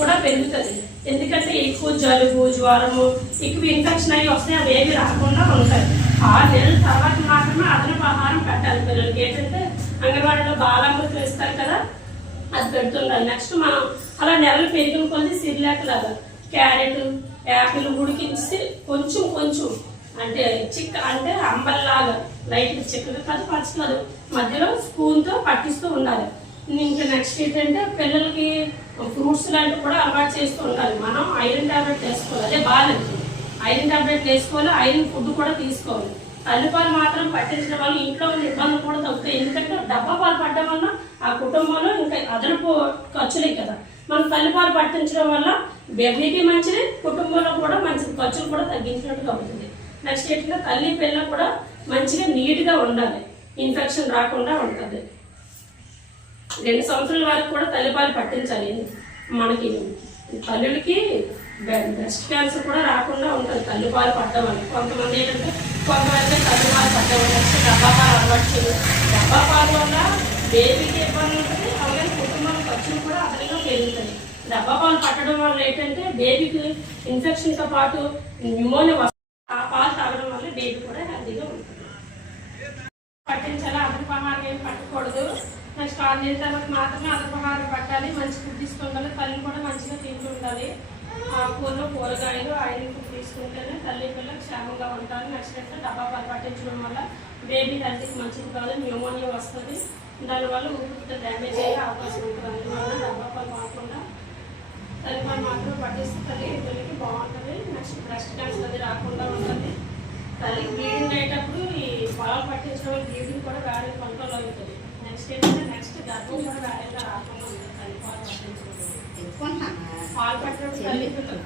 కూడా పెరుగుతుంది. ఎందుకంటే ఎక్కువ జలుబు జ్వరము ఎక్కువ ఇన్ఫెక్షన్ అయ్యి వస్తాయి, అవి ఏవి రాకుండా ఉంటాయి. 6 నెలల తర్వాత మాత్రమే అదనపు ఆహారం పెట్టాలి పిల్లలకి. ఏంటంటే అంగన్వాడీలో బాలామృతం ఇస్తారు కదా, అది పెడుతుండాలి. నెక్స్ట్ మనం అలా నెలలు పెరిగిన కొద్ది సిరిలాక్ లాగా క్యారెట్ యాపిల్ ఉడికించి కొంచెం కొంచెం అంటే అంటే అంబల్లాగా లైట్ చిక్కగా కాదు పచ్చలేదు మధ్యలో స్పూన్తో పట్టిస్తూ ఉండాలి. ఇంకా నెక్స్ట్ ఏంటంటే పిల్లలకి ఫ్రూట్స్ లాంటివి కూడా అలవాటు చేస్తూ ఉండాలి. మనం ఐరన్ టాబ్లెట్ వేసుకోవాలి, అదే బాగాలేదు. ఐరన్ టాబ్లెట్ వేసుకోవాలి, ఐరన్ ఫుడ్ కూడా తీసుకోవాలి. తల్లిపాలు మాత్రం పట్టించడం వల్ల ఇంట్లో ఉన్న ఇబ్బందులు కూడా తగ్గుతాయి. ఎందుకంటే డబ్బా పాలు పట్టడం వల్ల ఆ కుటుంబంలో ఇంకా అదనపు ఖర్చులే కదా. మనం తల్లిపాలు పట్టించడం వల్ల బేబీకి మంచిది, కుటుంబంలో కూడా మంచిది, ఖర్చులు కూడా తగ్గించినట్టుగా అవుతుంది. నెక్స్ట్ ఏంటంటే తల్లి పిల్ల కూడా మంచిగా నీట్గా ఉండాలి, ఇన్ఫెక్షన్ రాకుండా ఉంటుంది. 2 సంవత్సరాల వరకు కూడా తల్లిపాలు పట్టించాలి. మనకి తల్లులకి బ్రెస్ట్ క్యాన్సర్ కూడా రాకుండా ఉంటుంది తల్లిపాలు పట్టడం వల్ల. కొంతమంది ఏంటంటే కొంతమంది తల్లిపాలు పట్టడం వల్ల డబ్బా పాలు అలవాటు చేయాలి. డబ్బా పాలు వల్ల బేబీకి ఇబ్బంది ఉంటుంది, అలాగే కుటుంబం ఖర్చులు కూడా అదనంగా పెరుగుతాయి. డబ్బా పాలు పట్టడం వల్ల ఏంటంటే బేబీకి ఇన్ఫెక్షన్తో పాటు న్యూమోనియా వస్తుంది. ఆ పాలు తాగడం వల్ల బేబీ కూడా హెల్తీగా ఉంటుంది. పట్టించాలి, అదనపహారం ఏం పట్టకూడదు. నెక్స్ట్ 6 నెలల తర్వాత మాత్రమే అదనపహారం పట్టాలి. మంచి ఫుడ్ తీసుకుండాలి, తల్లి కూడా మంచిగా తింటూ ఉండాలి. ఆకుకూరలు కూరగాయలు ఐరన్ ఫుడ్ తీసుకుంటేనే తల్లి పిల్లలు క్షేమంగా ఉంటారు. నెక్స్ట్ అయితే డబ్బా పాలు పట్టించడం వల్ల బేబీ హెల్త్కి మంచిది కాదు, న్యూమోనియా వస్తుంది. దానివల్ల ఊపిరితిత్తులు డ్యామేజ్ అయ్యే అవకాశం ఉంటుంది. అందువల్ల డబ్బా పాలు కాకుండా తల్లిపాలు మాత్రమే పట్టిస్తే తల్లి పిల్లలకి బాగుంటుంది. నెక్స్ట్ బ్రెస్ట్ క్యాన్సర్ అది రాకుండా ఉంటుంది. తల్లికి బ్లీడింగ్ అయ్యేటప్పుడు ఈ పాలు పట్టించడం వల్ల బ్లీడింగ్ కూడా వేరే కంట్రోల్ అవుతుంది. నెక్స్ట్ ఏంటంటే నెక్స్ట్ గర్భం కూడా వేరేగా రాకుండా ఉంటుంది తల్లిపాలు పట్టించడం. పాలు పట్టడం తల్లి పిల్లలు